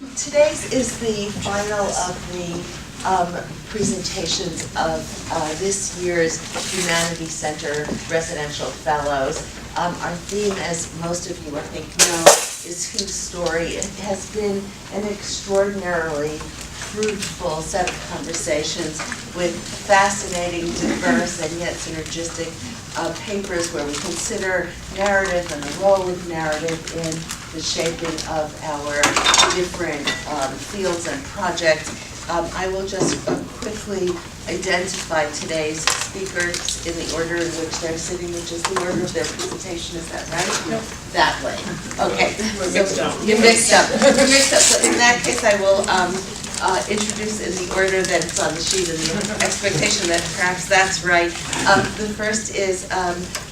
Today's is the final of the presentations of this year's Humanities Center Residential Fellows. Our theme, as most of you I think know, is Whose Story. It has been an extraordinarily fruitful set of conversations with fascinating, diverse, and yet synergistic papers where we consider narrative and the role of narrative in the shaping of our different fields and projects. I will just quickly identify today's speakers in the order in which they're sitting, which is the order of their presentation. Is that right? No. That way. Okay. We're mixed up. You're mixed up. You're mixed up. So in that case, I will introduce in the order that it's on the sheet, and the expectation that perhaps that's right. The first is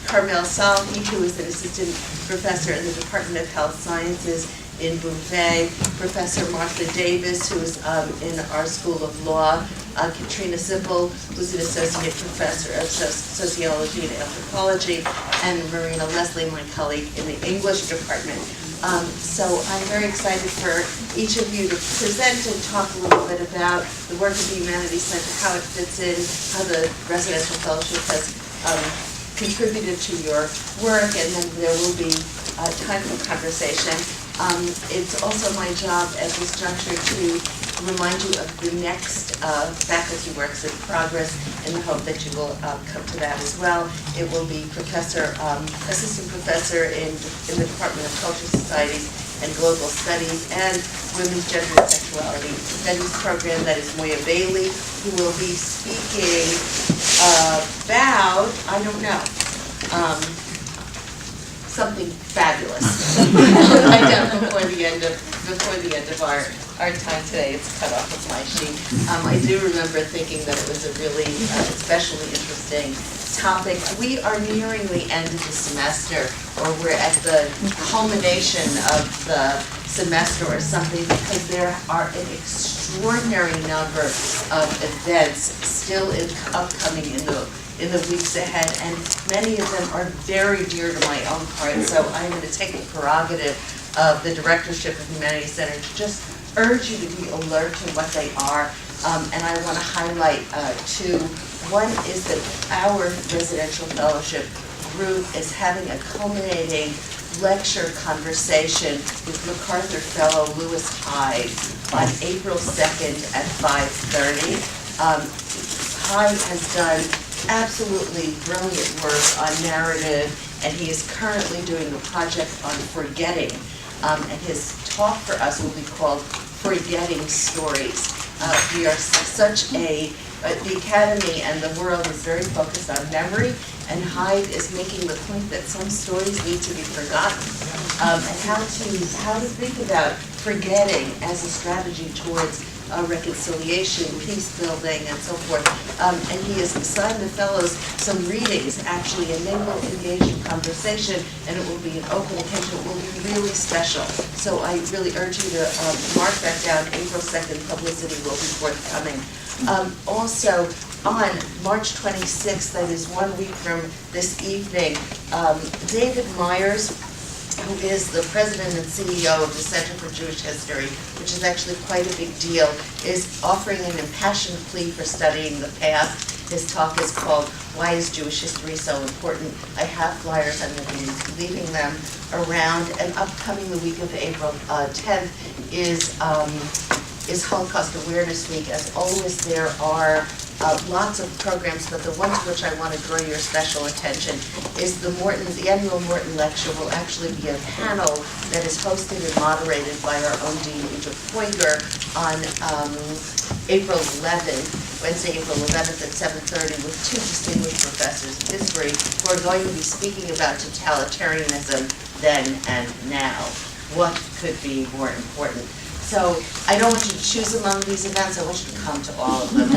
Carmel Salhi, who is an assistant professor in the Department of Health Sciences in Bombay, Professor Martha Davis, who is in our School of Law, Kathrin Zippel, who's an associate professor of Sociology and Anthropology, and Marina Leslie, my colleague in the English department. So I'm very excited for each of you to present and talk a little bit about the work of the Humanities Center, how it fits in, how the Residential Fellowship has contributed to your work, and then there will be time for conversation. It's also my job at this juncture to remind you of the next faculty works in progress in the hope that you will come to that as well. It will be assistant professor in the Department of Cultural Societies and Global Studies and Women's Gender and Sexuality Studies program. That is Moya Bailey, who will be speaking about, I don't know, something fabulous. I know before the end of our time today. It's cut off of my sheet. I do remember thinking that it was a really especially interesting topic. We are nearing the end of the semester, or we're at the culmination of the semester or something, because there are an extraordinary number of events still upcoming in the weeks ahead, and many of them are very dear to my own heart. So I'm going to take the prerogative of the Directorship of Humanities Center to just urge you to be alert to what they are, and I want to highlight two. One is that our Residential Fellowship group is having a culminating lecture conversation with MacArthur Fellow Lewis Hyde on April 2nd at 5:30. Hyde has done absolutely brilliant work on narrative, and he is currently doing a project on forgetting. And his talk for us will be called Forgetting Stories. We are the Academy and the world is very focused on memory, and Hyde is making the point that some stories need to be forgotten, and how to think about forgetting as a strategy towards reconciliation, peace building, and so forth. And he has assigned the fellows some readings, actually, and they will engage in conversation, and it will be an open occasion. It will be really special. So I really urge you to mark that down. April 2nd, publicity will be forthcoming. Also, on March 26th, that is 1 week from this evening, David Myers, who is the president and CEO of the Center for Jewish History, which is actually quite a big deal, is offering an impassioned plea for studying the past. His talk is called, Why is Jewish History So Important? I have flyers, I'm going to be leaving them around. And upcoming the week of April 10th is Holocaust Awareness Week. As always, there are lots of programs, but the one to which I want to draw your special attention is the annual Morton Lecture will actually be a panel that is hosted and moderated by our own Dean, Uta Poiger, on April 11th, Wednesday, April 11th at 7:30, with two distinguished professors of history who are going to be speaking about totalitarianism then and now. What could be more important? So I don't want you to choose among these events. I want you to come to all of them.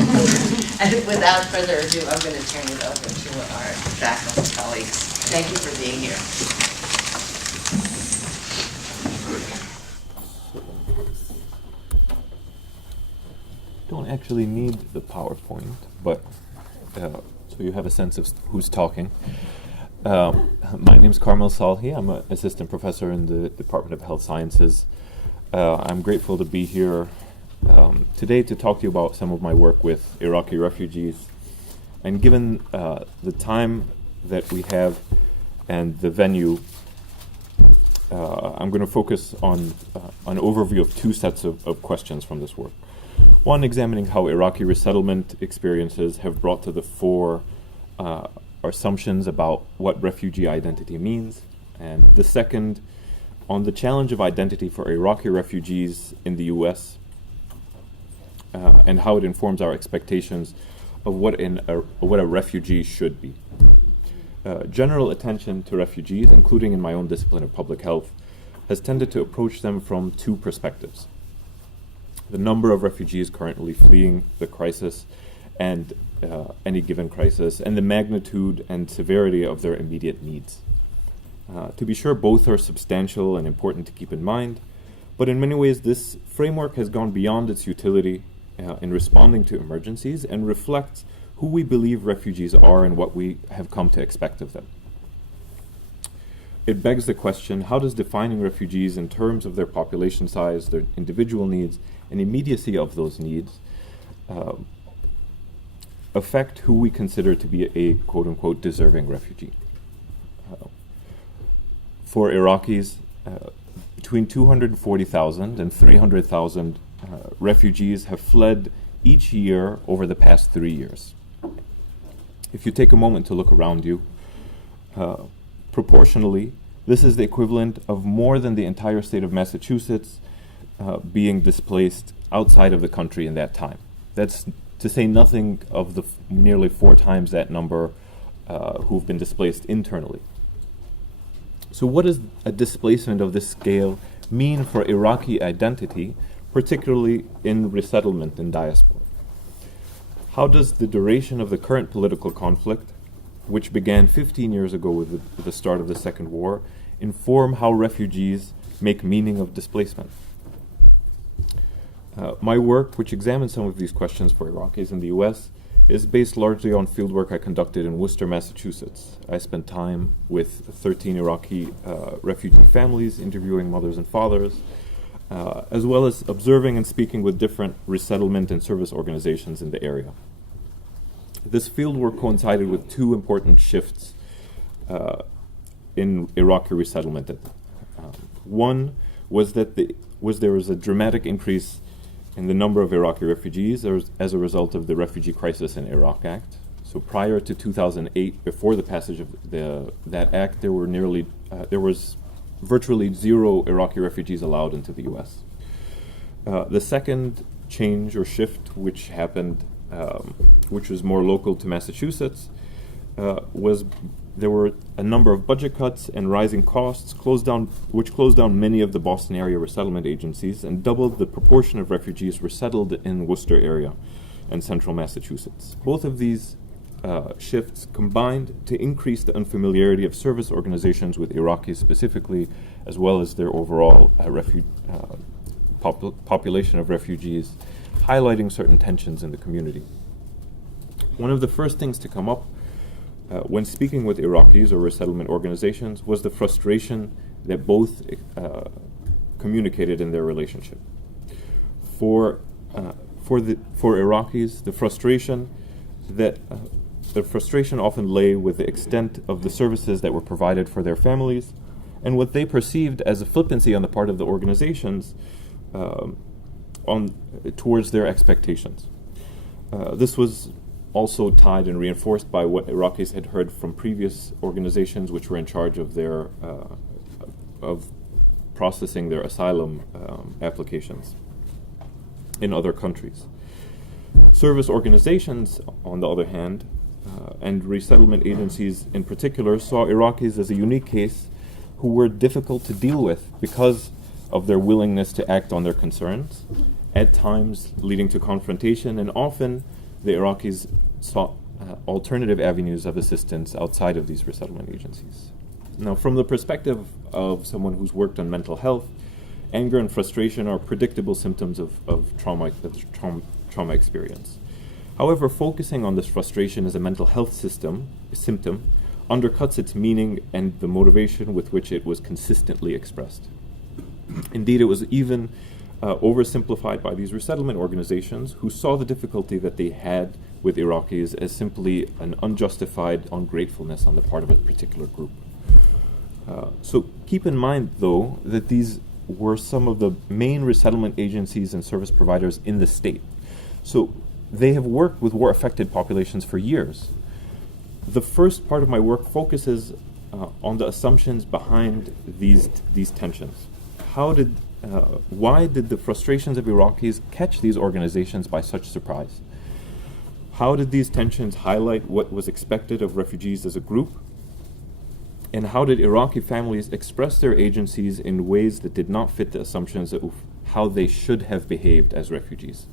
And without further ado, I'm going to turn it over to our faculty colleagues. Thank you for being here. Don't actually need the PowerPoint, but so you have a sense of who's talking. My name is Carmel Salhi. I'm an assistant professor in the Department of Health Sciences. I'm grateful to be here today to talk to you about some of my work with Iraqi refugees. And given the time that we have and the venue, I'm going to focus on an overview of two sets of questions from this work. One, examining how Iraqi resettlement experiences have brought to the fore assumptions about what refugee identity means. And the second, on the challenge of identity for Iraqi refugees in the US and how it informs our expectations of what a refugee should be. General attention to refugees, including in my own discipline of public health, has tended to approach them from two perspectives: the number of refugees currently fleeing the crisis and any given crisis, and the magnitude and severity of their immediate needs. To be sure, both are substantial and important to keep in mind, but in many ways this framework has gone beyond its utility in responding to emergencies and reflects who we believe refugees are and what we have come to expect of them. It begs the question, how does defining refugees in terms of their population size, their individual needs, and immediacy of those needs affect who we consider to be a quote-unquote deserving refugee? For Iraqis, between 240,000 and 300,000 refugees have fled each year over the past 3 years. If you take a moment to look around you, proportionally, this is the equivalent of more than the entire state of Massachusetts being displaced outside of the country in that time. That's to say nothing of the nearly 4 times that number who've been displaced internally. So what does a displacement of this scale mean for Iraqi identity, particularly in resettlement and diaspora? How does the duration of the current political conflict, which began 15 years ago with the start of the Second War, inform how refugees make meaning of displacement? My work, which examines some of these questions for Iraqis in the US, is based largely on fieldwork I conducted in Worcester, Massachusetts. I spent time with 13 Iraqi refugee families, interviewing mothers and fathers, as well as observing and speaking with different resettlement and service organizations in the area. This fieldwork coincided with two important shifts in Iraqi resettlement. One was that there was a dramatic increase in the number of Iraqi refugees as a result of the Refugee Crisis in Iraq Act. So prior to 2008, before the passage of that act, there was virtually zero Iraqi refugees allowed into the U.S. The second change or shift, which happened, which was more local to Massachusetts, was there were a number of budget cuts and rising costs which closed down many of the Boston area resettlement agencies and doubled the proportion of refugees resettled in Worcester area and central Massachusetts. Both of these shifts combined to increase the unfamiliarity of service organizations with Iraqis specifically, as well as their overall population of refugees, highlighting certain tensions in the community. One of the first things to come up when speaking with Iraqis or resettlement organizations was the frustration that both communicated in their relationship. For Iraqis, the frustration often lay with the extent of the services that were provided for their families and what they perceived as a flippancy on the part of the organizations towards their expectations. This was also tied and reinforced by what Iraqis had heard from previous organizations which were in charge of of processing their asylum applications in other countries. Service organizations, on the other hand, and resettlement agencies in particular, saw Iraqis as a unique case who were difficult to deal with because of their willingness to act on their concerns, at times leading to confrontation, and often the Iraqis sought alternative avenues of assistance outside of these resettlement agencies. Now, from the perspective of someone who's worked on mental health, anger and frustration are predictable symptoms of trauma experience. However, focusing on this frustration as a mental health symptom undercuts its meaning and the motivation with which it was consistently expressed. Indeed, it was even oversimplified by these resettlement organizations who saw the difficulty that they had with Iraqis as simply an unjustified ungratefulness on the part of a particular group. So keep in mind, though, that these were some of the main resettlement agencies and service providers in the state. So they have worked with war-affected populations for years. The first part of my work focuses on the assumptions behind these tensions. Why did the frustrations of Iraqis catch these organizations by such surprise? How did these tensions highlight what was expected of refugees as a group? And how did Iraqi families express their agencies in ways that did not fit the assumptions of how they should have behaved as refugees?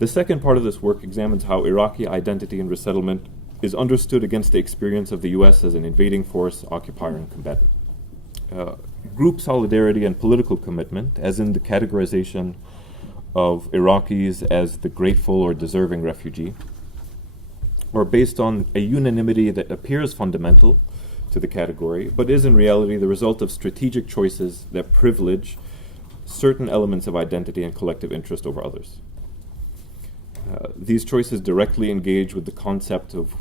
The second part of this work examines how Iraqi identity and resettlement is understood against the experience of the U.S. as an invading force, occupier, and combatant. Group solidarity and political commitment, as in the categorization of Iraqis as the grateful or deserving refugee, are based on a unanimity that appears fundamental to the category, but is in reality the result of strategic choices that privilege certain elements of identity and collective interest over others. These choices directly engage with the concept of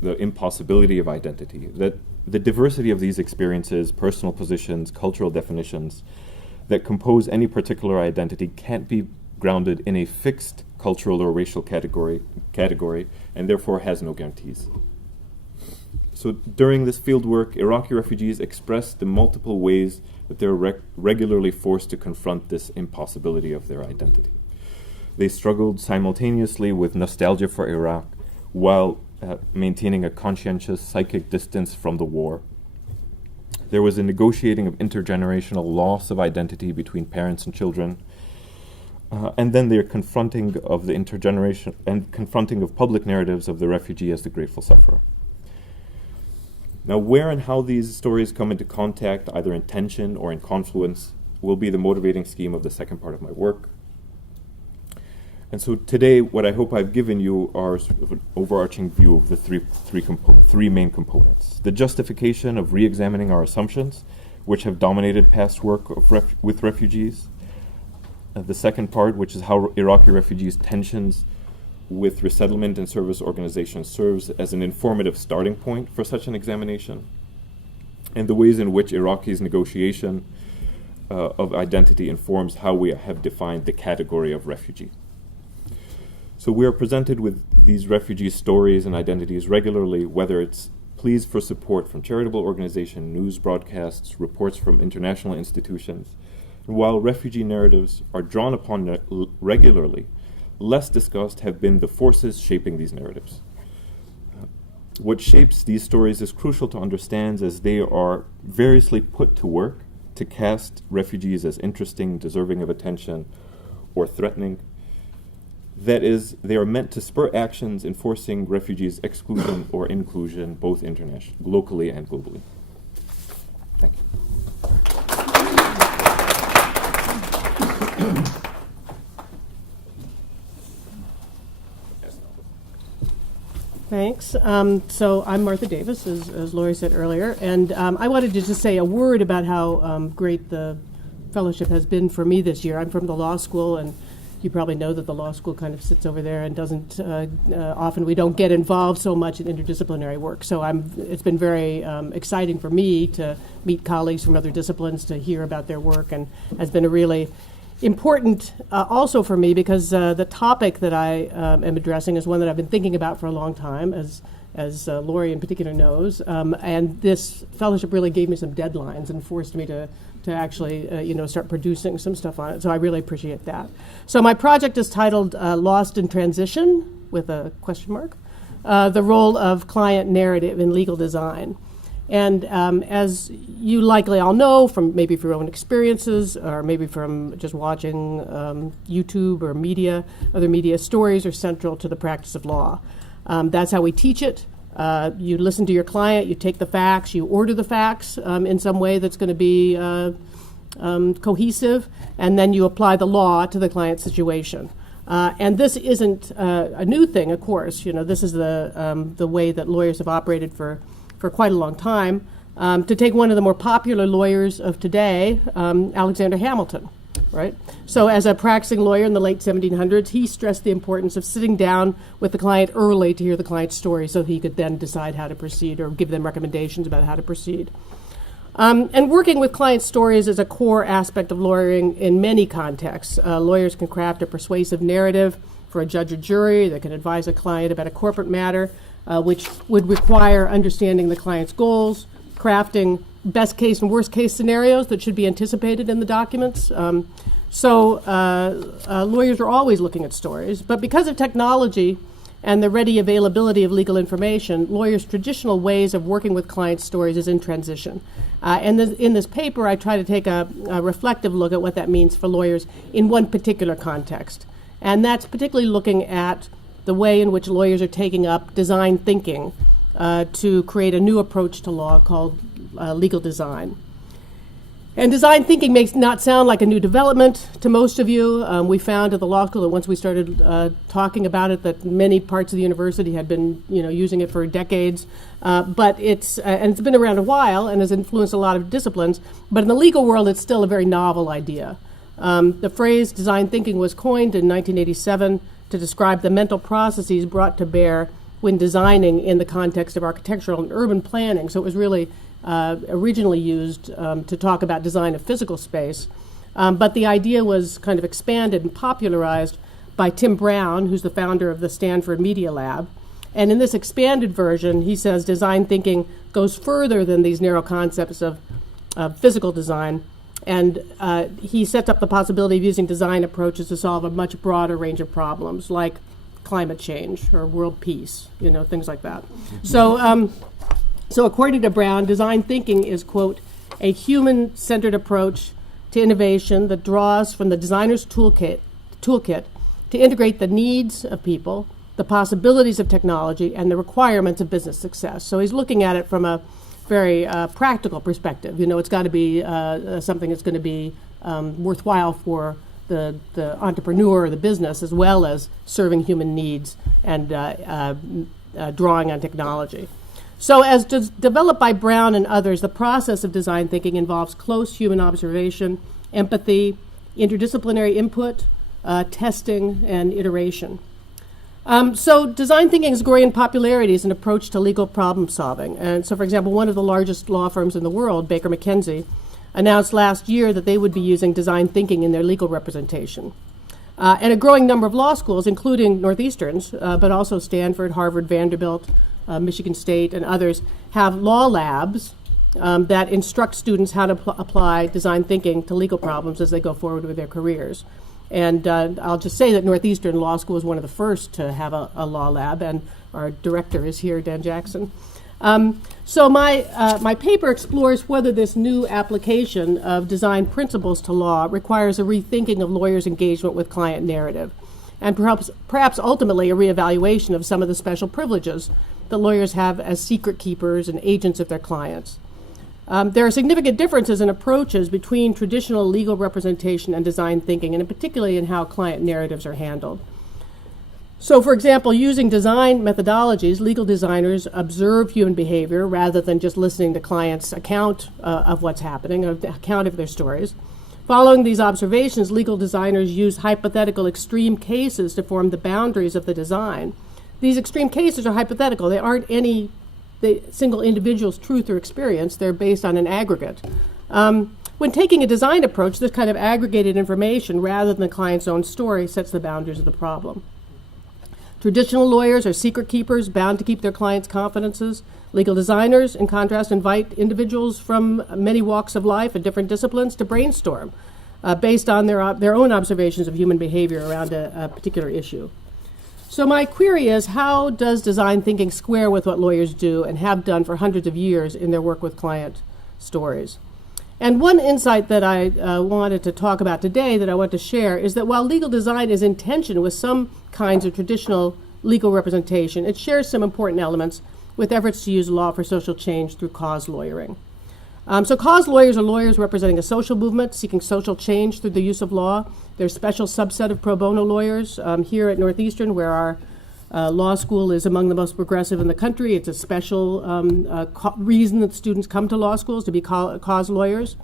the impossibility of identity, that the diversity of these experiences, personal positions, cultural definitions that compose any particular identity can't be grounded in a fixed cultural or racial category, and therefore has no guarantees. So during this fieldwork, Iraqi refugees express the multiple ways that they're regularly forced to confront this impossibility of their identity. They struggled simultaneously with nostalgia for Iraq while maintaining a conscientious psychic distance from the war. There was a negotiating of intergenerational loss of identity between parents and children, and then their confronting of the intergeneration and confronting of public narratives of the refugee as the grateful sufferer. Now, where and how these stories come into contact, either in tension or in confluence, will be the motivating scheme of the second part of my work. And so today, what I hope I've given you are sort of an overarching view of the three main components. The justification of re-examining our assumptions, which have dominated past work of with refugees. The second part, which is how Iraqi refugees' tensions with resettlement and service organizations serves as an informative starting point for such an examination. And the ways in which Iraqis' negotiation of identity informs how we have defined the category of refugee. So we are presented with these refugee stories and identities regularly, whether it's pleas for support from charitable organizations, news broadcasts, reports from international institutions. And while refugee narratives are drawn upon regularly, less discussed have been the forces shaping these narratives. What shapes these stories is crucial to understand, as they are variously put to work to cast refugees as interesting, deserving of attention, or threatening. That is, they are meant to spur actions enforcing refugees' exclusion or inclusion, both locally and globally. Thank you. Thanks. So I'm Martha Davis, as Lori said earlier, and I wanted to just say a word about how great the fellowship has been for me this year. I'm from the law school, and you probably know that the law school kind of sits over there and doesn't, often we don't get involved so much in interdisciplinary work. So it's been very exciting for me to meet colleagues from other disciplines, to hear about their work, and has been a really important also for me because the topic that I am addressing is one that I've been thinking about for a long time, as Lori in particular knows. And this fellowship really gave me some deadlines and forced me to actually start producing some stuff on it. So I really appreciate that. So my project is titled Lost in Transition, with a question mark, the role of client narrative in legal design. And as you likely all know from maybe from your own experiences, or maybe from just watching YouTube or other media, stories are central to the practice of law. That's how we teach it. You listen to your client, you take the facts, you order the facts in some way that's going to be cohesive, and then you apply the law to the client's situation. And this isn't a new thing, of course. This is the way that lawyers have operated for quite a long time. To take one of the more popular lawyers of today, Alexander Hamilton. right? So as a practicing lawyer in the late 1700s, he stressed the importance of sitting down with the client early to hear the client's story so he could then decide how to proceed or give them recommendations about how to proceed. And working with client stories is a core aspect of lawyering in many contexts. Lawyers can craft a persuasive narrative for a judge or jury. They can advise a client about a corporate matter, which would require understanding the client's goals, crafting best case and worst case scenarios that should be anticipated in the documents. So lawyers are always looking at stories, but because of technology and the ready availability of legal information, lawyers' traditional ways of working with client stories is in transition. And in this paper, I try to take a reflective look at what that means for lawyers in one particular context. And that's particularly looking at the way in which lawyers are taking up design thinking to create a new approach to law called legal design. And design thinking may not sound like a new development to most of you. We found at the law school that once we started talking about it, that many parts of the university had been, using it for decades. But it's been around a while and has influenced a lot of disciplines. But in the legal world, it's still a very novel idea. The phrase design thinking was coined in 1987 to describe the mental processes brought to bear when designing in the context of architectural and urban planning. So it was really originally used to talk about design of physical space. But the idea was kind of expanded and popularized by Tim Brown, who's the founder of the Stanford Media Lab. And in this expanded version, he says design thinking goes further than these narrow concepts of physical design. And he sets up the possibility of using design approaches to solve a much broader range of problems, like climate change or world peace, things like that. So according to Brown, design thinking is, quote, a human-centered approach to innovation that draws from the designer's toolkit to integrate the needs of people, the possibilities of technology, and the requirements of business success. So he's looking at it from a very practical perspective. It's got to be something that's going to be worthwhile for the entrepreneur or the business, as well as serving human needs and drawing on technology. So as developed by Brown and others, the process of design thinking involves close human observation, empathy, interdisciplinary input, testing, and iteration. So design thinking is growing in popularity as an approach to legal problem solving. And so, for example, one of the largest law firms in the world, Baker McKenzie, announced last year that they would be using design thinking in their legal representation. And a growing number of law schools, including Northeastern's, but also Stanford, Harvard, Vanderbilt, Michigan State, and others, have law labs that instruct students how to apply design thinking to legal problems as they go forward with their careers. And I'll just say that Northeastern Law School was one of the first to have a law lab, and our director is here, Dan Jackson. So my paper explores whether this new application of design principles to law requires a rethinking of lawyers' engagement with client narrative, and perhaps ultimately a reevaluation of some of the special privileges that lawyers have as secret keepers and agents of their clients. There are significant differences in approaches between traditional legal representation and design thinking, and particularly in how client narratives are handled. So, for example, using design methodologies, legal designers observe human behavior rather than just listening to clients' account of what's happening, or account of their stories. Following these observations, legal designers use hypothetical extreme cases to form the boundaries of the design. These extreme cases are hypothetical. They aren't any single individual's truth or experience. They're based on an aggregate. When taking a design approach, this kind of aggregated information, rather than the client's own story, sets the boundaries of the problem. Traditional lawyers are secret keepers, bound to keep their clients' confidences. Legal designers, in contrast, invite individuals from many walks of life and different disciplines to brainstorm based on their own observations of human behavior around a particular issue. So my query is, how does design thinking square with what lawyers do and have done for hundreds of years in their work with client stories? And one insight that I wanted to talk about today that I want to share is that while legal design is in tension with some kinds of traditional legal representation, it shares some important elements with efforts to use law for social change through cause lawyering. So cause lawyers are lawyers representing a social movement, seeking social change through the use of law. There's a special subset of pro bono lawyers here at Northeastern, where our law school is among the most progressive in the country. It's a special reason that students come to law schools, to be cause lawyers.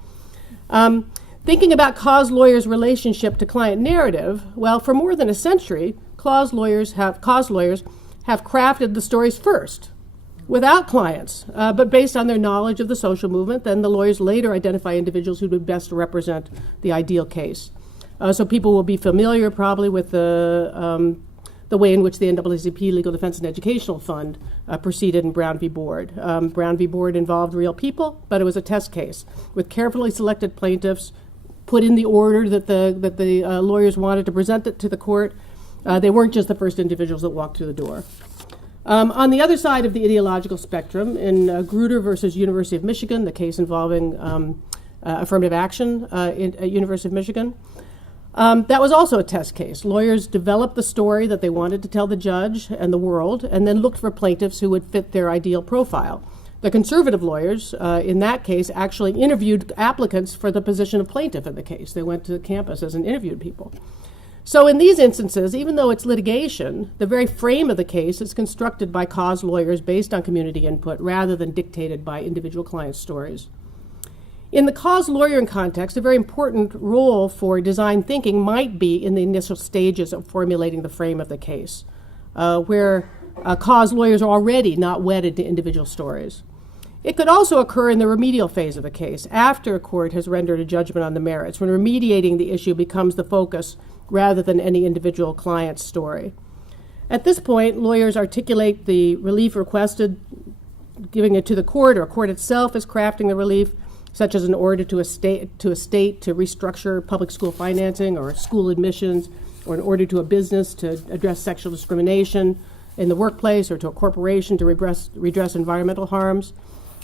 Thinking about cause lawyers' relationship to client narrative, well, for more than a century, cause lawyers have crafted the stories first, without clients, but based on their knowledge of the social movement. Then the lawyers later identify individuals who would best represent the ideal case. So people will be familiar probably with the way in which the NAACP Legal Defense and Educational Fund proceeded in Brown v. Board. Brown v. Board involved real people, but it was a test case with carefully selected plaintiffs put in the order that the lawyers wanted to present it to the court. They weren't just the first individuals that walked through the door. On the other side of the ideological spectrum, in Grutter versus University of Michigan, the case involving affirmative action at University of Michigan, that was also a test case. Lawyers developed the story that they wanted to tell the judge and the world, and then looked for plaintiffs who would fit their ideal profile. The conservative lawyers, in that case, actually interviewed applicants for the position of plaintiff in the case. They went to the campuses and interviewed people. So in these instances, even though it's litigation, the very frame of the case is constructed by cause lawyers based on community input rather than dictated by individual client stories. In the cause lawyering context, a very important role for design thinking might be in the initial stages of formulating the frame of the case, where cause lawyers are already not wedded to individual stories. It could also occur in the remedial phase of the case, after a court has rendered a judgment on the merits, when remediating the issue becomes the focus rather than any individual client's story. At this point, lawyers articulate the relief requested, giving it to the court, or court itself is crafting the relief, such as an order to a state to restructure public school financing or school admissions, or an order to a business to address sexual discrimination in the workplace, or to a corporation to redress environmental harms.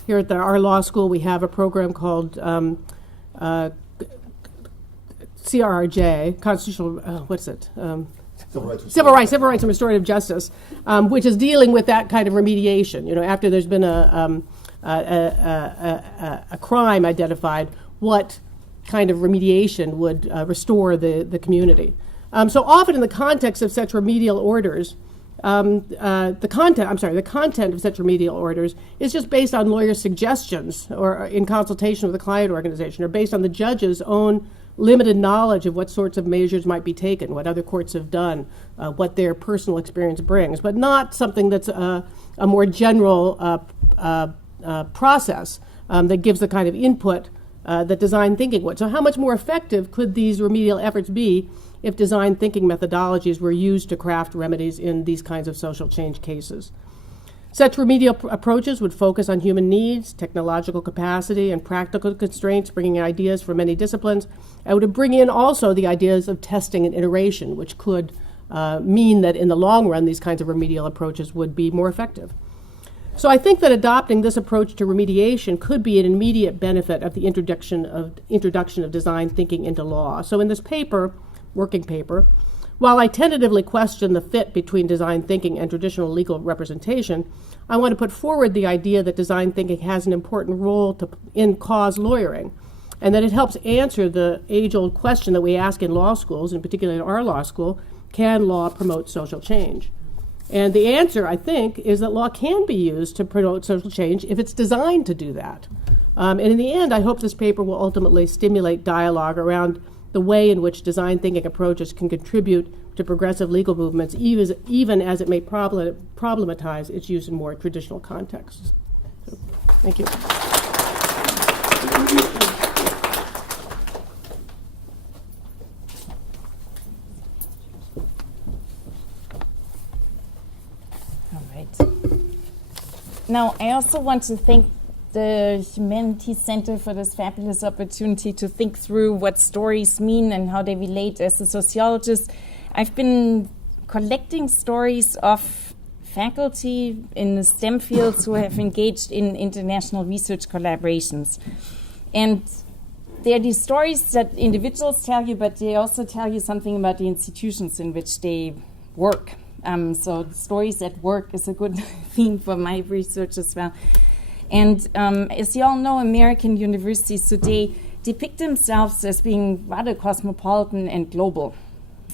Here at our law school, we have a program called CRRJ, Constitutional, Civil Rights and Restorative Justice, which is dealing with that kind of remediation. You know, after there's been a crime identified, what kind of remediation would restore the community. So often in the context of such remedial orders, the content of such remedial orders is just based on lawyers' suggestions or in consultation with the client organization, or based on the judge's own limited knowledge of what sorts of measures might be taken, what other courts have done, what their personal experience brings, but not something that's a more general process that gives the kind of input that design thinking would. So how much more effective could these remedial efforts be if design thinking methodologies were used to craft remedies in these kinds of social change cases? Such remedial approaches would focus on human needs, technological capacity, and practical constraints, bringing in ideas from many disciplines, and would bring in also the ideas of testing and iteration, which could mean that in the long run, these kinds of remedial approaches would be more effective. So I think that adopting this approach to remediation could be an immediate benefit of the introduction of design thinking into law. So in this paper, working paper, while I tentatively question the fit between design thinking and traditional legal representation, I want to put forward the idea that design thinking has an important role in cause lawyering, and that it helps answer the age-old question that we ask in law schools, and particularly in our law school: can law promote social change? And the answer, I think, is that law can be used to promote social change if it's designed to do that. And in the end, I hope this paper will ultimately stimulate dialogue around the way in which design thinking approaches can contribute to progressive legal movements, even as it may problematize its use in more traditional contexts. So, thank you. All right. Now, I also want to thank the Humanities Center for this fabulous opportunity to think through what stories mean and how they relate. As a sociologist, I've been collecting stories of faculty in the STEM fields who have engaged in international research collaborations. And they're these stories that individuals tell you, but they also tell you something about the institutions in which they work. So stories at work is a good theme for my research as well. And as you all know, American universities today depict themselves as being rather cosmopolitan and global.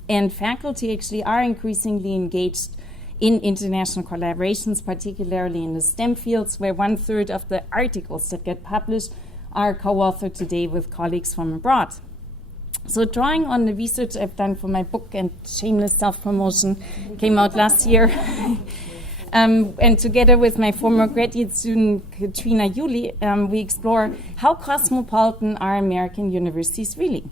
And faculty actually are increasingly engaged in international collaborations, particularly in the STEM fields, where 1/3 of the articles that get published are co-authored today with colleagues from abroad. So drawing on the research I've done for my book, and shameless self-promotion, came out last year, and together with my former graduate student, Katrina Zippel, we explore how cosmopolitan are American universities really?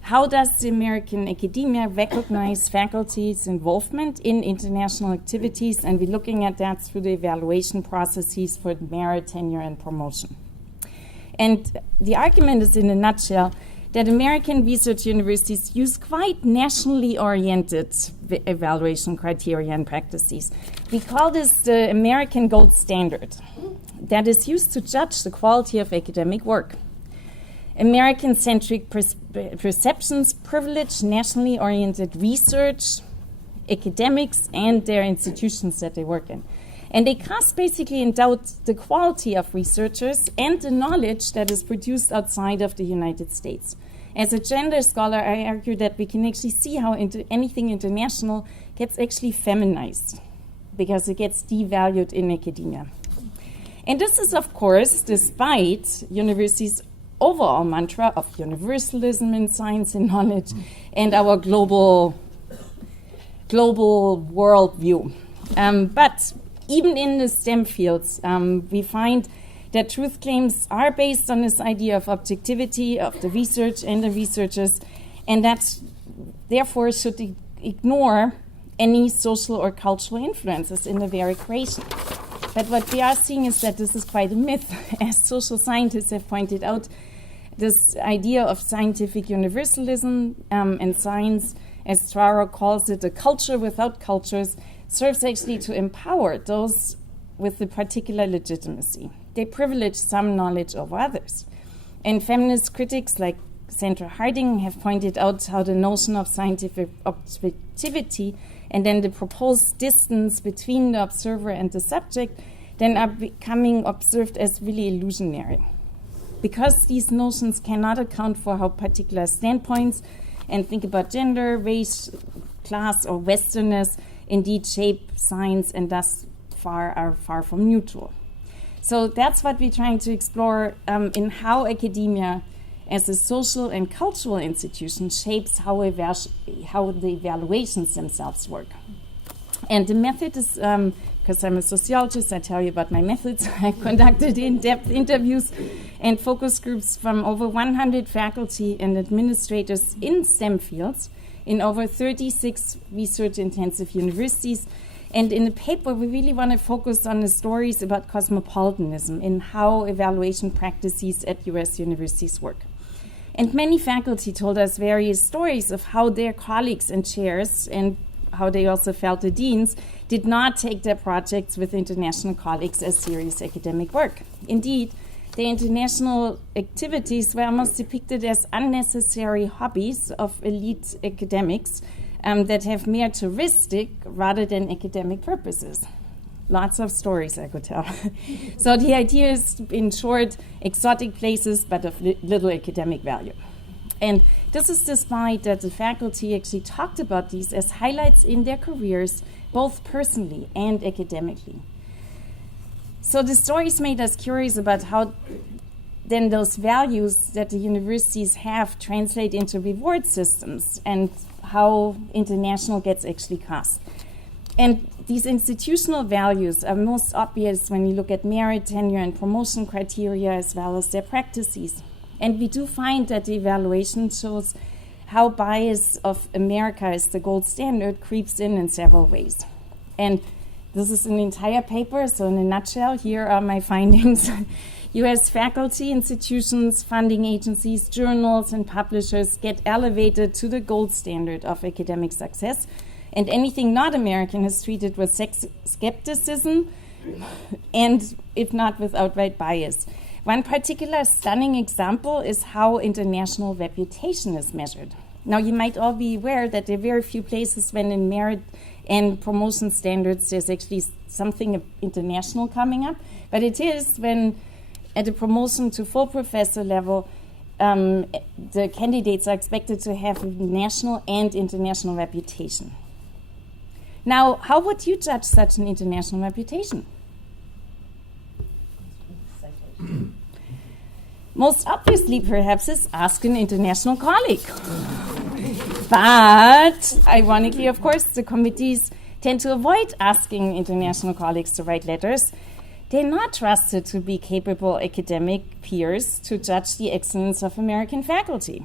How does the American academia recognize faculty's involvement in international activities? And we're looking at that through the evaluation processes for merit, tenure, and promotion. And the argument is, in a nutshell, that American research universities use quite nationally oriented evaluation criteria and practices. We call this the American gold standard that is used to judge the quality of academic work. American-centric perceptions privilege nationally oriented research, academics, and their institutions that they work in. And they cast basically in doubt the quality of researchers and the knowledge that is produced outside of the United States. As a gender scholar, I argue that we can actually see how anything international gets actually feminized because it gets devalued in academia. And this is, of course, despite universities' overall mantra of universalism in science and knowledge and our global worldview. But even in the STEM fields, we find that truth claims are based on this idea of objectivity of the research and the researchers, and that therefore should ignore any social or cultural influences in the very creation. But what we are seeing is that this is quite a myth. As social scientists have pointed out, this idea of scientific universalism and science, as Strauer calls it, a culture without cultures, serves actually to empower those with the particular legitimacy. They privilege some knowledge over others. And feminist critics like Sandra Harding have pointed out how the notion of scientific objectivity and then the proposed distance between the observer and the subject then are becoming observed as really illusionary. Because these notions cannot account for how particular standpoints, and think about gender, race, class, or Westerners, indeed shape science and thus are far from neutral. So that's what we're trying to explore in how academia as a social and cultural institution shapes how the evaluations themselves work. And the method is, because I'm a sociologist, I tell you about my methods. I conducted in-depth interviews and focus groups from over 100 faculty and administrators in STEM fields in over 36 research-intensive universities. And in the paper, we really want to focus on the stories about cosmopolitanism in how evaluation practices at US universities work. And many faculty told us various stories of how their colleagues and chairs, and how they also felt the deans, did not take their projects with international colleagues as serious academic work. Indeed, the international activities were almost depicted as unnecessary hobbies of elite academics that have mere touristic rather than academic purposes. Lots of stories I could tell. So the idea is, in short, exotic places but of little academic value. And this is despite that the faculty actually talked about these as highlights in their careers, both personally and academically. So the stories made us curious about how then those values that the universities have translate into reward systems and how international gets actually cast. And these institutional values are most obvious when you look at merit, tenure, and promotion criteria as well as their practices. And we do find that the evaluation shows how bias of America as the gold standard creeps in several ways. And this is an entire paper, so in a nutshell, here are my findings. US faculty, institutions, funding agencies, journals, and publishers get elevated to the gold standard of academic success, and anything not American is treated with skepticism and, if not, with outright bias. One particular stunning example is how international reputation is measured. Now, you might all be aware that there are very few places when in merit and promotion standards there's actually something international coming up, but it is when at the promotion to full professor level, the candidates are expected to have national and international reputation. Now, how would you judge such an international reputation? Most obviously, perhaps, is ask an international colleague. But, ironically, of course, the committees tend to avoid asking international colleagues to write letters. They're not trusted to be capable academic peers to judge the excellence of American faculty.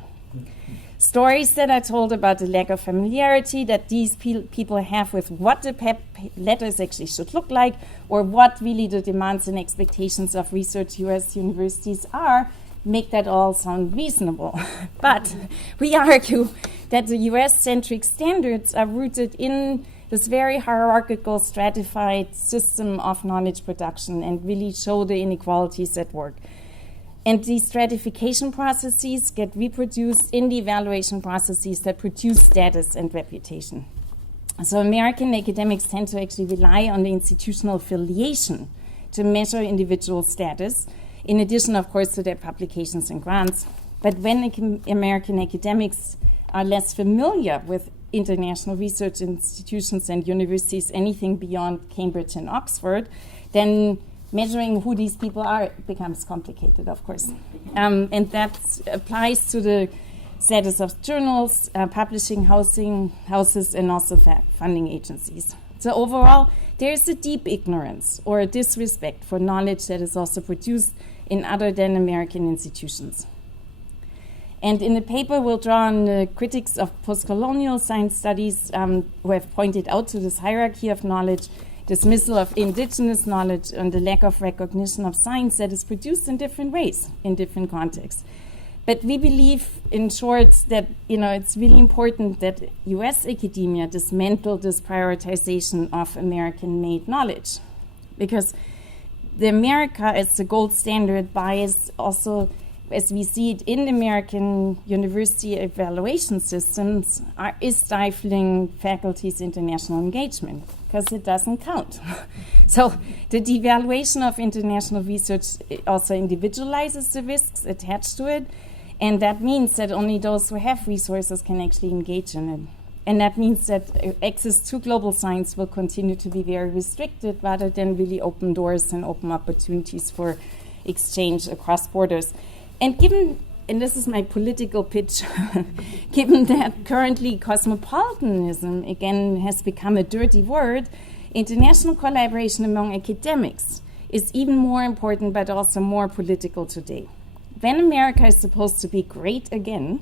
Stories that are told about the lack of familiarity that these people have with what the PEP letters actually should look like, or what really the demands and expectations of research US universities are, make that all sound reasonable. But we argue that the US-centric standards are rooted in this very hierarchical, stratified system of knowledge production and really show the inequalities at work. And these stratification processes get reproduced in the evaluation processes that produce status and reputation. So American academics tend to actually rely on the institutional affiliation to measure individual status, in addition, of course, to their publications and grants. But when American academics are less familiar with international research institutions and universities, anything beyond Cambridge and Oxford, then measuring who these people are becomes complicated, of course. And that applies to the status of journals, publishing houses, and also funding agencies. So overall, there is a deep ignorance or a disrespect for knowledge that is also produced in other than American institutions. And in the paper, we'll draw on the critics of post-colonial science studies who have pointed out to this hierarchy of knowledge, dismissal of indigenous knowledge, and the lack of recognition of science that is produced in different ways, in different contexts. But we believe, in short, that it's really important that US academia dismantle this prioritization of American-made knowledge. Because the America as the gold standard bias also, as we see it in American university evaluation systems, is stifling faculty's international engagement because it doesn't count. So the devaluation of international research also individualizes the risks attached to it, and that means that only those who have resources can actually engage in it. And that means that access to global science will continue to be very restricted rather than really open doors and open opportunities for exchange across borders. And given, and this is my political pitch, given that currently cosmopolitanism, again, has become a dirty word, international collaboration among academics is even more important but also more political today. When America is supposed to be great again,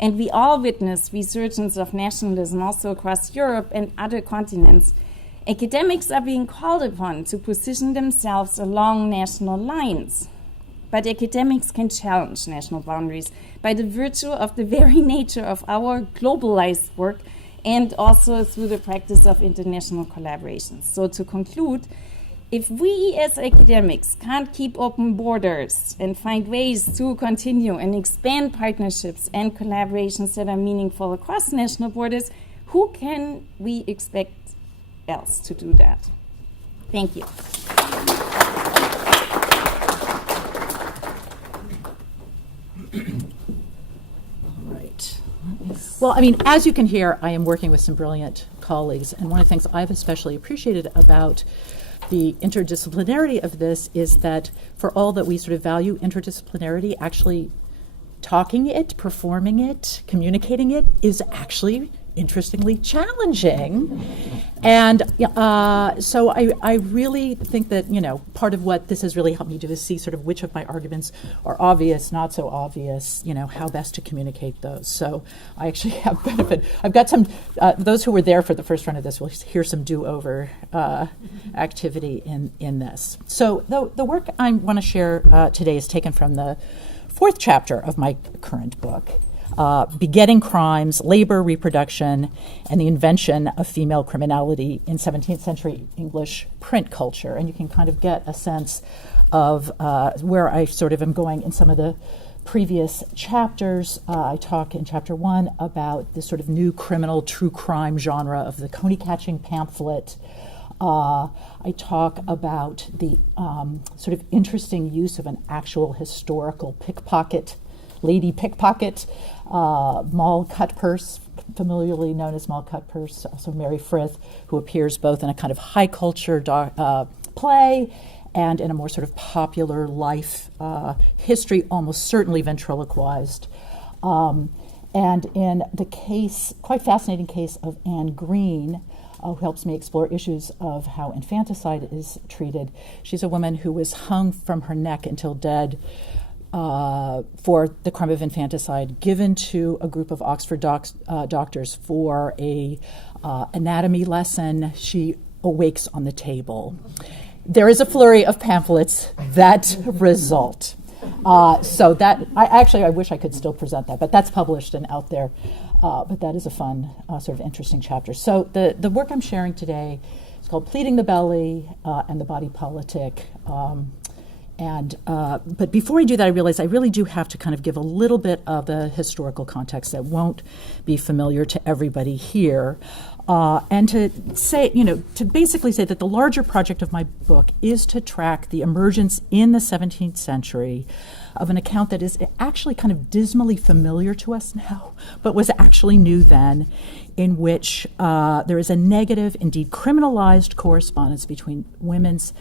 and we all witness resurgence of nationalism also across Europe and other continents, academics are being called upon to position themselves along national lines. But academics can challenge national boundaries by the virtue of the very nature of our globalized work and also through the practice of international collaborations. So to conclude, if we as academics can't keep open borders and find ways to continue and expand partnerships and collaborations that are meaningful across national borders, who can we expect else to do that? Thank you. Well, I mean, as you can hear, I am working with some brilliant colleagues, and one of the things I've especially appreciated about the interdisciplinarity of this is that for all that we sort of value interdisciplinarity, actually talking it, performing it, communicating it is actually interestingly challenging. And so I really think that, part of what this has really helped me do is see sort of which of my arguments are obvious, not so obvious, how best to communicate those. So I actually have benefit. I've got some, those who were there for the first run of this will hear some do-over activity in this. So the work I want to share today is taken from the 4th chapter of my current book, Begetting Crimes, Labor, Reproduction, and the Invention of Female Criminality in 17th Century English Print Culture. And you can kind of get a sense of where I sort of am going in some of the previous chapters. I talk in chapter 1 about the sort of new criminal true crime genre of the coney-catching pamphlet. I talk about the sort of interesting use of an actual historical pickpocket, lady pickpocket, Moll Cutpurse, familiarly known as Moll Cutpurse, also Mary Frith, who appears both in a kind of high culture play and in a more sort of popular life history, almost certainly ventriloquized. And in the case, quite fascinating case of Anne Green, who helps me explore issues of how infanticide is treated. She's a woman who was hung from her neck until dead for the crime of infanticide, given to a group of Oxford doctors for a anatomy lesson. She awakes on the table. There is a flurry of pamphlets that result. So that, I wish I could still present that, but that's published and out there. But that is a fun, sort of interesting chapter. So the work I'm sharing today is called Pleading the Belly and the Body Politic. But before I do that, I realize I really do have to kind of give a little bit of the historical context that won't be familiar to everybody here. And to say, to basically say that the larger project of my book is to track the emergence in the 17th century of an account that is actually kind of dismally familiar to us now, but was actually new then, in which there is a negative, indeed criminalized correspondence between women's,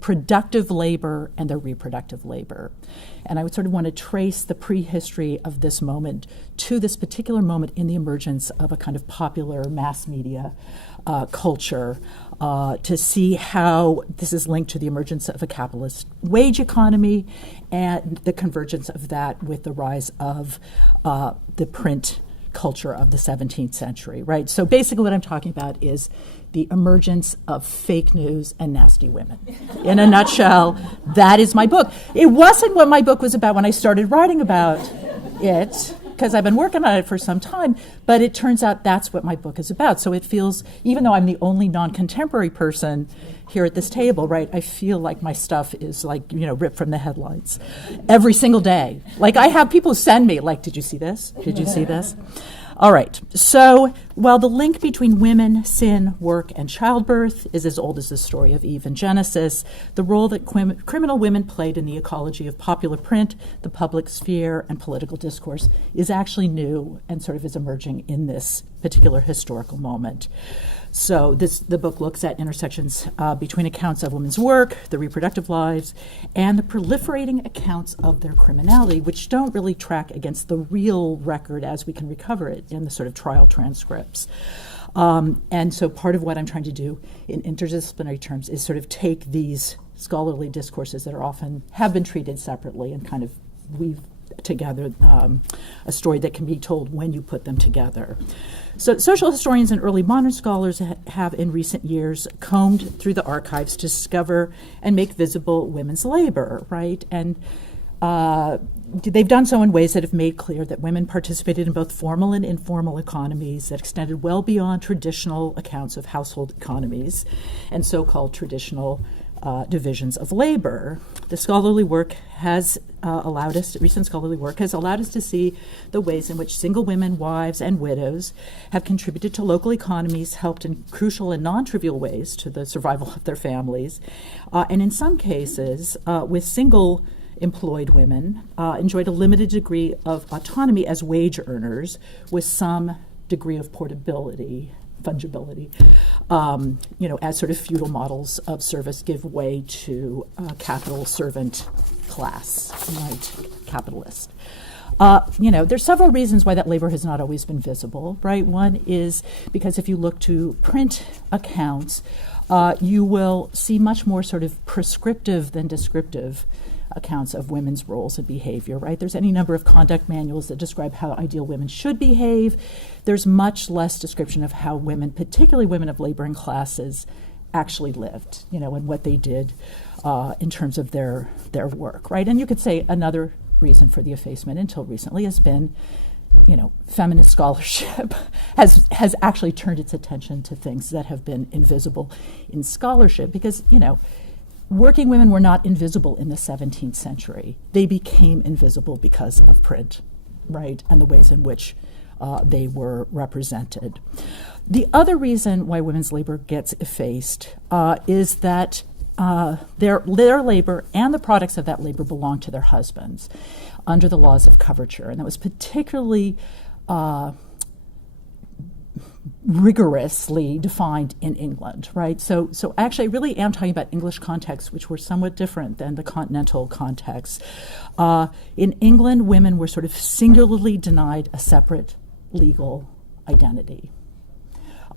productive labor and their reproductive labor. And I would sort of want to trace the prehistory of this moment to this particular moment in the emergence of a kind of popular mass media culture to see how this is linked to the emergence of a capitalist wage economy and the convergence of that with the rise of the print culture of the 17th century, right? So basically what I'm talking about is the emergence of fake news and nasty women. In a nutshell, that is my book. It wasn't what my book was about when I started writing about it, because I've been working on it for some time, but it turns out that's what my book is about. So it feels, even though I'm the only non-contemporary person here at this table, right, I feel like my stuff is like, ripped from the headlines every single day. Like I have people send me, like, did you see this? Did you see this? All right, so while the link between women, sin, work, and childbirth is as old as the story of Eve and Genesis, the role that criminal women played in the ecology of popular print, the public sphere, and political discourse is actually new and sort of is emerging in this particular historical moment. So the book looks at intersections between accounts of women's work, their reproductive lives, and the proliferating accounts of their criminality, which don't really track against the real record as we can recover it in the sort of trial transcripts. And so part of what I'm trying to do in interdisciplinary terms is sort of take these scholarly discourses that are often have been treated separately and kind of weave together a story that can be told when you put them together. So social historians and early modern scholars have in recent years combed through the archives to discover and make visible women's labor, right? And they've done so in ways that have made clear that women participated in both formal and informal economies that extended well beyond traditional accounts of household economies and so-called traditional divisions of labor. The scholarly work has recent scholarly work has allowed us to see the ways in which single women, wives, and widows have contributed to local economies, helped in crucial and non-trivial ways to the survival of their families, and in some cases, with single employed women, enjoyed a limited degree of autonomy as wage earners with some degree of portability, fungibility, as sort of feudal models of service give way to capital servant class, right, capitalist. There's several reasons why that labor has not always been visible, right? One is because if you look to print accounts, you will see much more sort of prescriptive than descriptive accounts of women's roles and behavior, right? There's any number of conduct manuals that describe how ideal women should behave. There's much less description of how women, particularly women of laboring classes, actually lived, and what they did in terms of their work, right? And you could say another reason for the effacement until recently has been, feminist scholarship has actually turned its attention to things that have been invisible in scholarship because, working women were not invisible in the 17th century. They became invisible because of print, right, and the ways in which they were represented. The other reason why women's labor gets effaced is that their labor and the products of that labor belong to their husbands under the laws of coverture. And that was particularly rigorously defined in England, right? So actually, I really am talking about English contexts, which were somewhat different than the continental context. In England, women were sort of singularly denied a separate legal identity.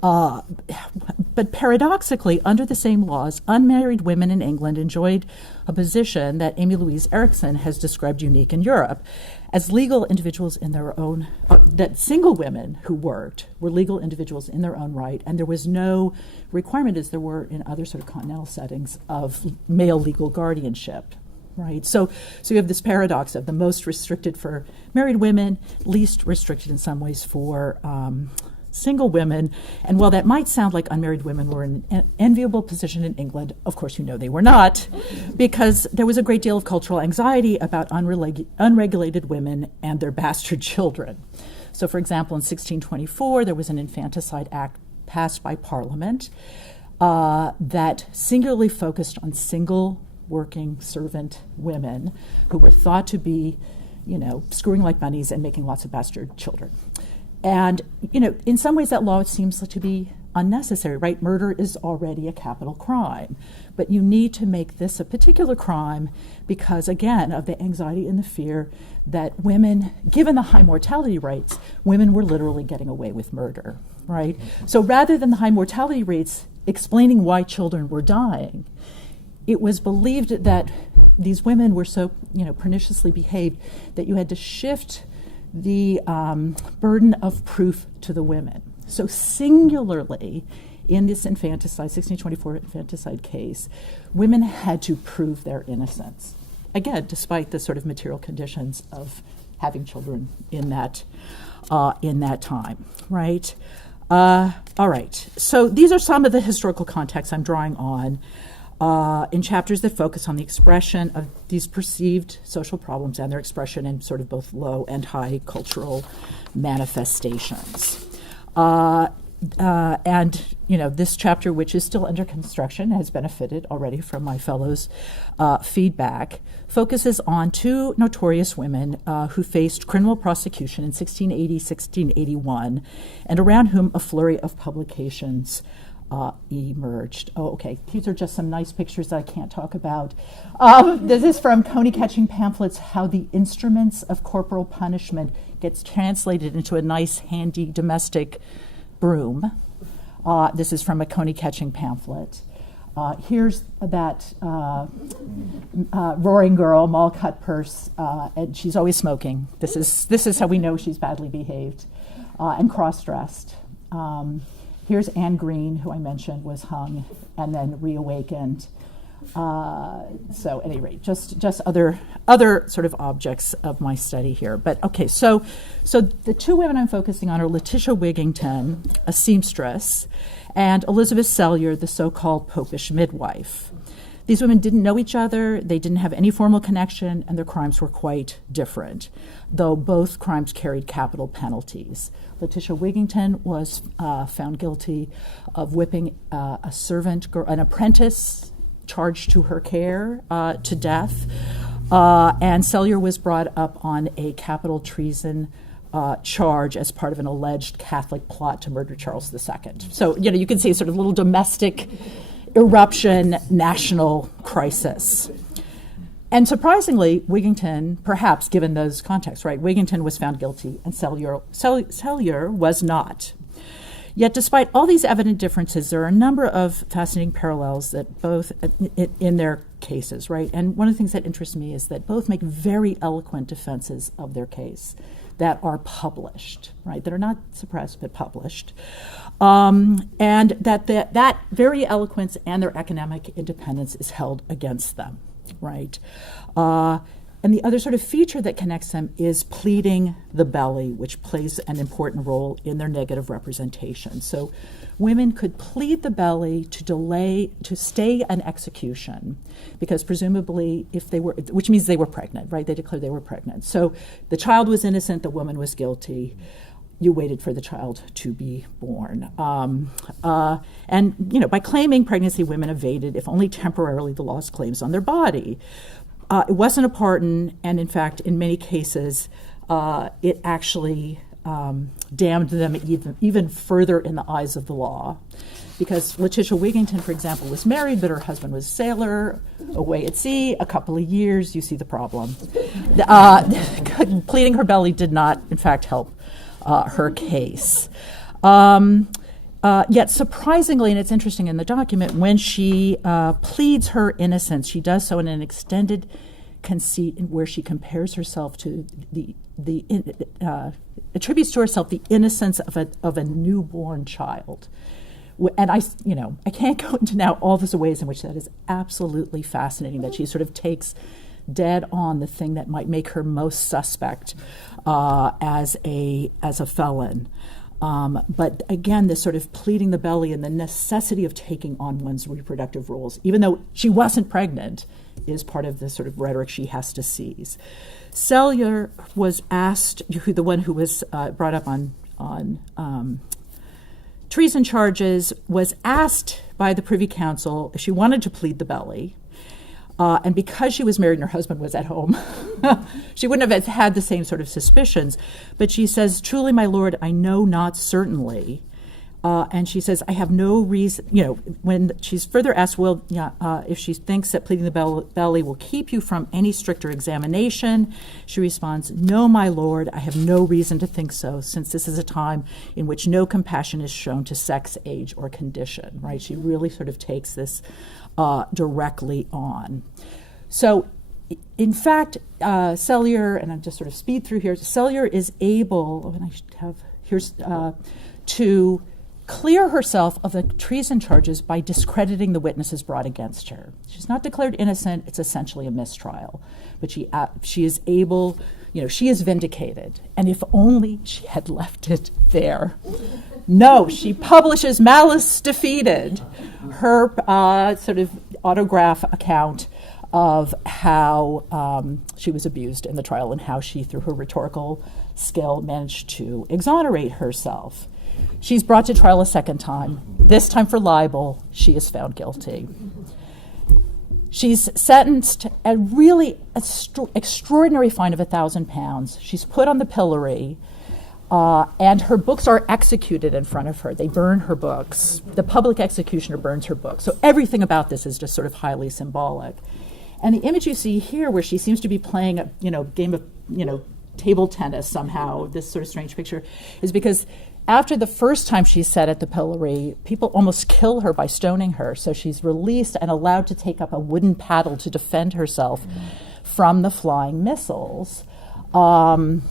But paradoxically, under the same laws, unmarried women in England enjoyed a position that Amy Louise Erickson has described unique in Europe as legal individuals in their own, that single women who worked were legal individuals in their own right, and there was no requirement, as there were in other sort of continental settings, of male legal guardianship. Right, so you have this paradox of the most restricted for married women, least restricted in some ways for single women. And while that might sound like unmarried women were in an enviable position in England, of course you know they were not, because there was a great deal of cultural anxiety about unregulated women and their bastard children. So for example, in 1624, there was an Infanticide Act passed by Parliament that singularly focused on single working servant women who were thought to be, screwing like bunnies and making lots of bastard children. And, in some ways that law seems to be unnecessary, right? Murder is already a capital crime. But you need to make this a particular crime because, again, of the anxiety and the fear that women, given the high mortality rates, women were literally getting away with murder, right? So rather than the high mortality rates explaining why children were dying, it was believed that these women were so, perniciously behaved that you had to shift the burden of proof to the women. So singularly, in this 1624 infanticide case, women had to prove their innocence. Again, despite the sort of material conditions of having children in that time, right? All right. So these are some of the historical contexts I'm drawing on in chapters that focus on the expression of these perceived social problems and their expression in sort of both low and high cultural manifestations. And, this chapter, which is still under construction, has benefited already from my fellows' feedback, focuses on two notorious women who faced criminal prosecution in 1680, 1681, and around whom a flurry of publications emerged. Oh, okay. These are just some nice pictures that I can't talk about. This is from Coney Catching Pamphlets, How the Instruments of Corporal Punishment Gets Translated into a Nice, Handy Domestic Broom. This is from a Coney Catching pamphlet. Here's that roaring girl, mall cut purse, and she's always smoking. This is how we know she's badly behaved, and cross-dressed. Here's Anne Green, who I mentioned was hung and then reawakened. So at any rate, just other sort of objects of my study here. But okay, so the two women I'm focusing on are Letitia Wigington, a seamstress, and Elizabeth Sellier, the so-called popish midwife. These women didn't know each other, they didn't have any formal connection, and their crimes were quite different, though both crimes carried capital penalties. Letitia Wigington was found guilty of whipping a servant girl, an apprentice charged to her care, to death, and Sellier was brought up on a capital treason charge as part of an alleged Catholic plot to murder Charles II. So, you can see sort of a little domestic eruption, national crisis. And surprisingly, Wigington, perhaps given those contexts, right, Wigington was found guilty and Sellier was not. Yet despite all these evident differences, there are a number of fascinating parallels that both in their cases, right? And one of the things that interests me is that both make very eloquent defenses of their case that are published, right? That are not suppressed, but published. And that very eloquence and their economic independence is held against them, right? And the other sort of feature that connects them is pleading the belly, which plays an important role in their negative representation. So women could plead the belly to stay an execution, because presumably which means they were pregnant, right? They declared they were pregnant. So the child was innocent, the woman was guilty. You waited for the child to be born. And by claiming pregnancy, women evaded, if only temporarily, the law's claims on their body. It wasn't a pardon, and in fact, in many cases, it actually damned them even further in the eyes of the law. Because Letitia Wigington, for example, was married, but her husband was a sailor away at sea. A couple of years, you see the problem. Pleading her belly did not, in fact, help her case. Yet surprisingly, and it's interesting in the document, when she pleads her innocence, she does so in an extended conceit where she compares herself to attributes to herself the innocence of a newborn child. And I can't go into now all the ways in which that is absolutely fascinating, that she sort of takes dead on the thing that might make her most suspect as a felon. But again, this sort of pleading the belly and the necessity of taking on one's reproductive roles, even though she wasn't pregnant, is part of the sort of rhetoric she has to seize. Salhi was asked, the one who was brought up on treason charges, was asked by the Privy Council if she wanted to plead the belly. And because she was married and her husband was at home, she wouldn't have had the same sort of suspicions. But she says, "Truly, my lord, I know not certainly." And she says, "I have no reason," when she's further asked, if she thinks that pleading the belly will keep you from any stricter examination, she responds, "No, my lord, I have no reason to think so, since this is a time in which no compassion is shown to sex, age, or condition," right? She really sort of takes this directly on. So, in fact, Salhi, and I'm just sort of speed through here, Salhi is able, and I should have, to clear herself of the treason charges by discrediting the witnesses brought against her. She's not declared innocent, it's essentially a mistrial. But she is able, she is vindicated. And if only she had left it there. No, she publishes Malice Defeated, her sort of autograph account of how she was abused in the trial and how she, through her rhetorical skill, managed to exonerate herself. She's brought to trial a second time. This time for libel, she is found guilty. She's sentenced a really extraordinary fine of £1,000. She's put on the pillory, and her books are executed in front of her. They burn her books. The public executioner burns her books. So everything about this is just sort of highly symbolic. And the image you see here, where she seems to be playing a game of table tennis somehow, this sort of strange picture, is because after the first time she's sat at the pillory, people almost kill her by stoning her. So she's released and allowed to take up a wooden paddle to defend herself from the flying missiles. And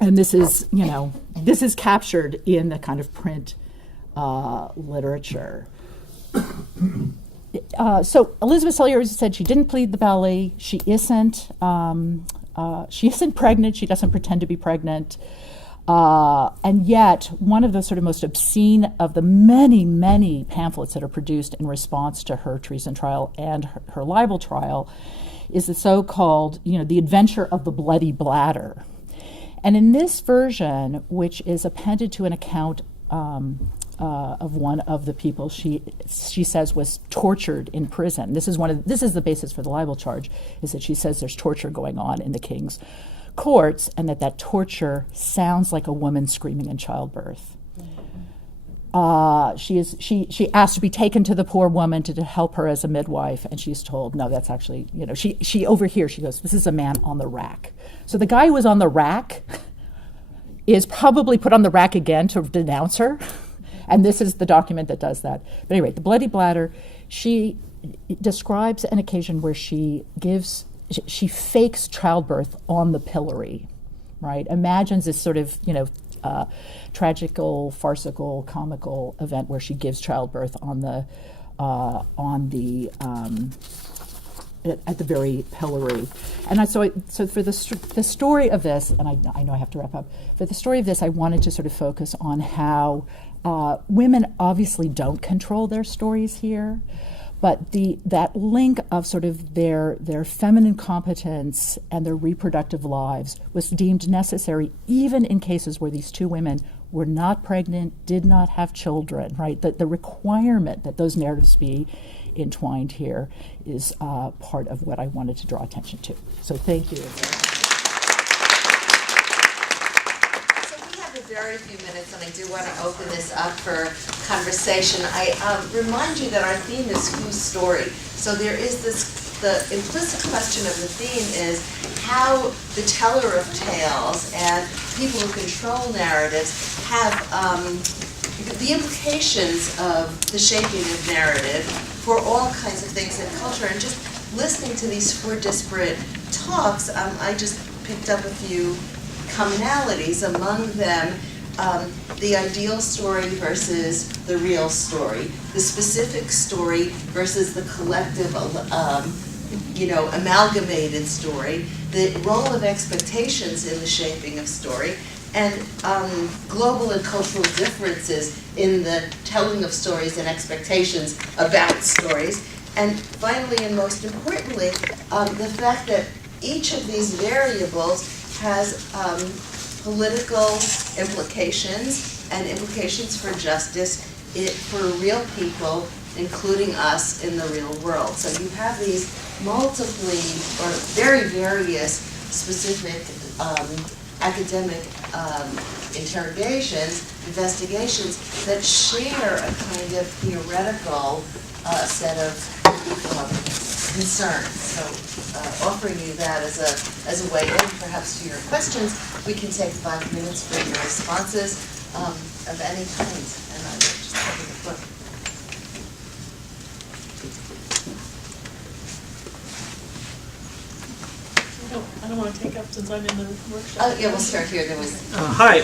this is captured in the kind of print literature. So Elizabeth Salhi, as I said, she didn't plead the belly. She isn't pregnant. She doesn't pretend to be pregnant. And yet, one of the sort of most obscene of the many, many pamphlets that are produced in response to her treason trial and her libel trial is the so-called, The Adventure of the Bloody Bladder. And in this version, which is appended to an account of one of the people she says was tortured in prison. This is the basis for the libel charge, is that she says there's torture going on in the king's courts, and that torture sounds like a woman screaming in childbirth. She asked to be taken to the poor woman to help her as a midwife, and she's told, no, that's actually, she overhears, she goes, this is a man on the rack. So the guy who was on the rack is probably put on the rack again to denounce her, and this is the document that does that. But anyway, the bloody bladder, she describes an occasion where she fakes childbirth on the pillory, right? Imagines this sort of, tragical, farcical, comical event where she gives childbirth at the very pillory. And so for the story of this, and I know I have to wrap up, for the story of this, I wanted to sort of focus on how women obviously don't control their stories here, but that link of sort of their feminine competence and their reproductive lives was deemed necessary even in cases where these two women were not pregnant, did not have children, right? The requirement that those narratives be entwined here is part of what I wanted to draw attention to. So thank you. So we have a very few minutes, and I do want to open this up for conversation. I remind you that our theme is whose story. So there is the implicit question of the theme is how the teller of tales and people who control narratives have the implications of the shaping of narrative for all kinds of things in culture. And just listening to these four disparate talks, I just picked up a few commonalities, among them the ideal story versus the real story, the specific story versus the collective, amalgamated story, the role of expectations in the shaping of story, and global and cultural differences in the telling of stories and expectations about stories. And finally, and most importantly, the fact that each of these variables has political implications and implications for justice for real people, including us in the real world. So you have these multiply or very various specific academic investigations that share a kind of theoretical set of concerns. So offering you that as a way in, perhaps to your questions, we can take 5 minutes for your responses of any kind, and I will just cover the floor. I don't want to take up since I'm in the workshop. Yeah, we'll start here. There was. Hi.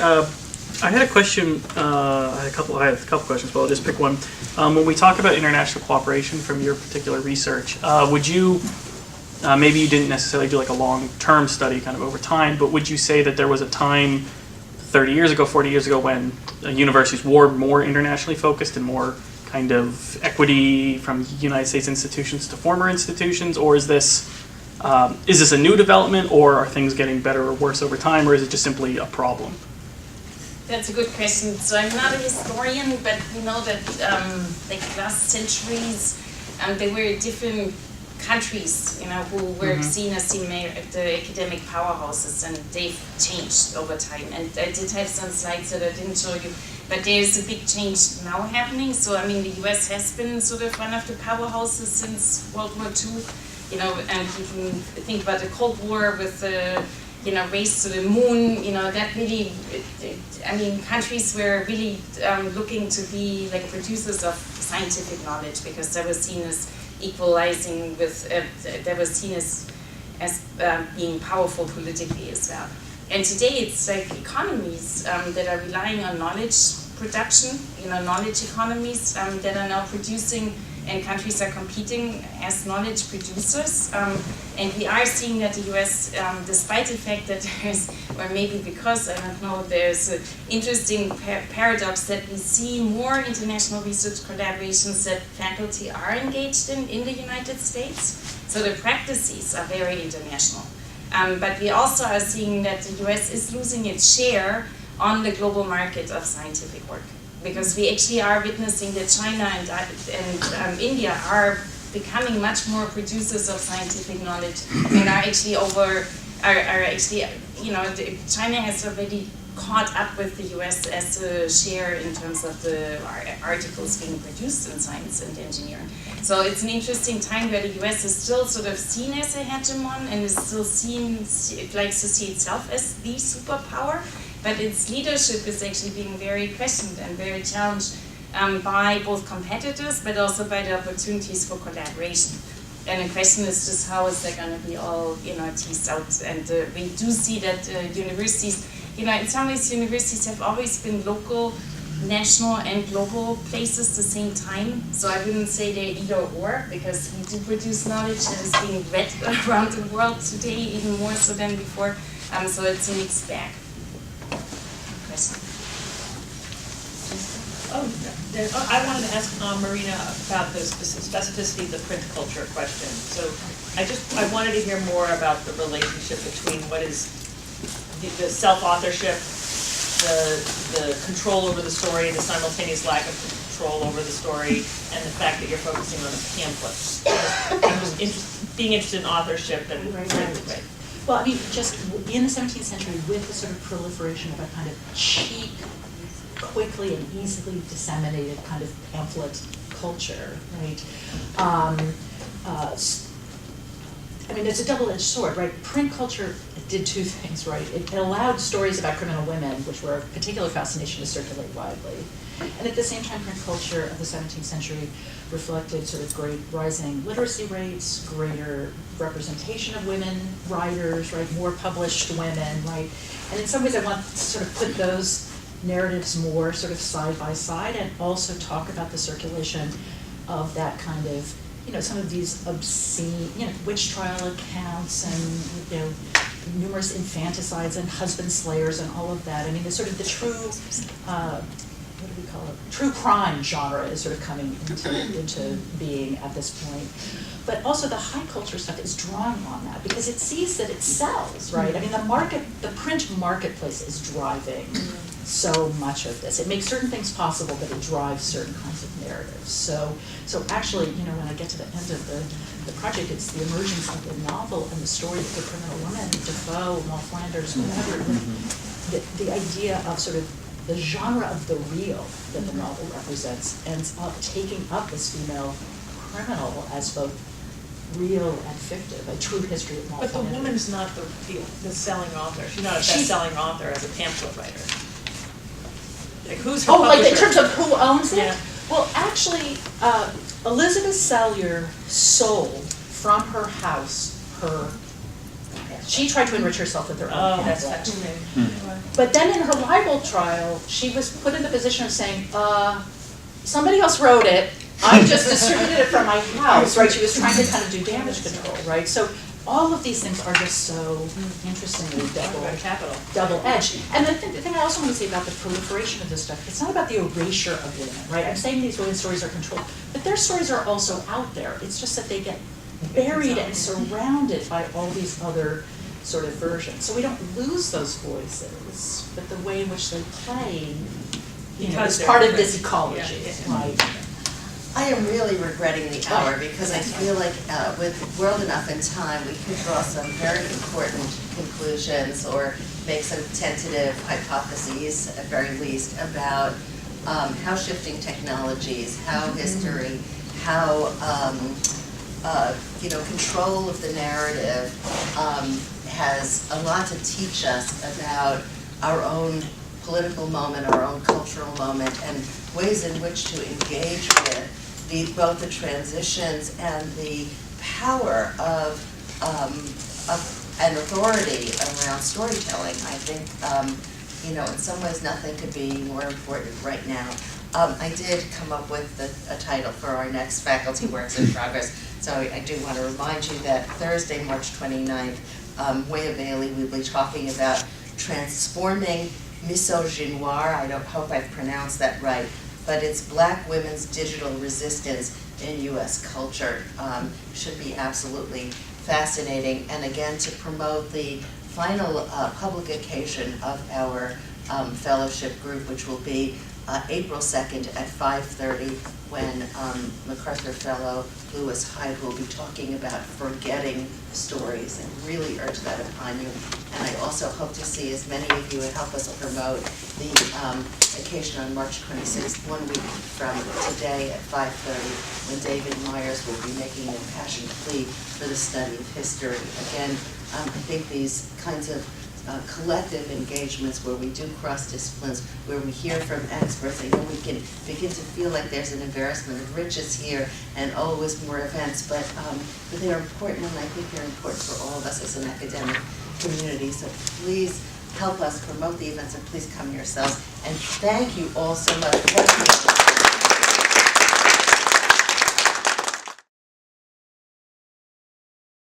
I had a question. I have a couple questions, but I'll just pick one. When we talk about international cooperation from your particular research, would you maybe you didn't necessarily do like a long-term study, kind of over time, but would you say that there was a time 30 years ago, 40 years ago, when universities were more internationally focused and more kind of equity from United States institutions to former institutions, or is this a new development, or are things getting better or worse over time, or is it just simply a problem? That's a good question. So I'm not a historian, but we know that like last centuries, there were different countries, who were seen as the academic powerhouses, and they've changed over time. And I did have some slides that I didn't show you, but there's a big change now happening. So I mean, the U.S. has been sort of one of the powerhouses since World War II. And you can think about the Cold War with the, race to the moon, that really, countries were really looking to be like producers of scientific knowledge, because that was seen as equalizing with, that was seen as being powerful politically as well. And today it's like economies that are relying on knowledge production, knowledge economies that are now producing, and countries are competing as knowledge producers. And we are seeing that the US, despite the fact that there's, or maybe because, I don't know, there's an interesting paradox that we see more international research collaborations that faculty are engaged in the United States. So the practices are very international. But we also are seeing that the US is losing its share on the global market of scientific work, because we actually are witnessing that China and India are becoming much more producers of scientific knowledge, and are actually China has already caught up with the US as a share in terms of the articles being produced in science and engineering. So it's an interesting time where the US is still sort of seen as a hegemon and is still seen, it likes to see itself as the superpower, but its leadership is actually being very questioned and very challenged by both competitors, but also by the opportunities for collaboration. And the question is just how is that going to be all teased out? And we do see that universities, in some ways universities have always been local, national and global places at the same time. So I wouldn't say they're either or, because we do produce knowledge that is being read around the world today, even more so than before. So it's a mixed bag. I wanted to ask Marina about the specificity of the print culture question. So I wanted to hear more about the relationship between what is the self-authorship, the control over the story, the simultaneous lack of control over the story, and the fact that you're focusing on the pamphlet. Being interested in authorship and Right. Well, I mean, just in the 17th century, with the sort of proliferation of a kind of cheap, quickly and easily disseminated kind of pamphlet culture, right? I mean, it's a double-edged sword, right? Print culture did two things, right? It allowed stories about criminal women, which were of particular fascination, to circulate widely. And at the same time, print culture of the 17th century reflected sort of great rising literacy rates, greater representation of women writers, right? More published women, right? And in some ways, I want to sort of put those narratives more sort of side by side, and also talk about the circulation of that kind of, you know, some of these obscene, you know, witch trial accounts and, you know, numerous infanticides and husband slayers and all of that. I mean, the sort of the true, what do we call it? True crime genre is sort of coming into being at this point. But also the high culture stuff is drawing on that because it sees that it sells, right? I mean, the print marketplace is driving so much of this. It makes certain things possible, but it drives certain kinds of narratives. So actually, you know, when I get to the end of the project, it's the emergence of the novel and the story of the criminal woman, Defoe, Maud Flanders, whatever. The idea of sort of the genre of the real that the novel represents ends up taking up this female criminal as both real and fictive, a true history of Maud But the Flanders. woman's not the selling author. She's not a best-selling author as a pamphlet writer. Like, who's her Oh, like in publisher? terms of who owns it? Yeah. Well, actually, Elizabeth Sallier sold from her house she tried to enrich herself with her own Oh, that's pamphlet. fascinating. But then in her libel trial, she was put in the position of saying, somebody else wrote it, I just distributed it from my house, right? She was trying to kind of do damage control, right? So all of these things are just so interestingly double-edged. And the thing I also want to say about the proliferation of this stuff, it's not about the erasure of women, right? I'm saying these women's stories are controlled, but their stories are also out there. It's just that they get buried and surrounded by all these other sort of versions. So we don't lose those voices, but the way in which they play, you know, is part of this ecology, right? I am really regretting the hour because I feel like with World Enough in Time, we could draw some very important conclusions or make some tentative hypotheses, at very least, about how shifting technologies, how history, how control of the narrative has a lot to teach us about our own political moment, our own cultural moment, and ways in which to engage with both the transitions and the power of an authority around storytelling. I think, in some ways nothing could be more important right now. I did come up with a title for our next Faculty Works in Progress, so I do want to remind you that Thursday, March 29th, Waya Bailey will be talking about transforming misogynoir. I don't hope I've pronounced that right, but it's Black women's digital resistance in U.S. culture. Should be absolutely fascinating. And again, to promote the final public occasion of our fellowship group, which will be April 2nd at 5:30, when MacArthur Fellow Lewis Hyde will be talking about forgetting stories, and really urge that upon you. And I also hope to see as many of you would help us promote the occasion on March 26th, 1 week from today at 5:30, when David Myers will be making an impassioned plea for the study of history. Again, I think these kinds of collective engagements where we do cross disciplines, where we hear from experts, and then we can begin to feel like there's an embarrassment of riches here and always more events, but they're important, and I think they're important for all of us as an academic community. So please help us promote the events, and please come yourselves. And thank you all so much.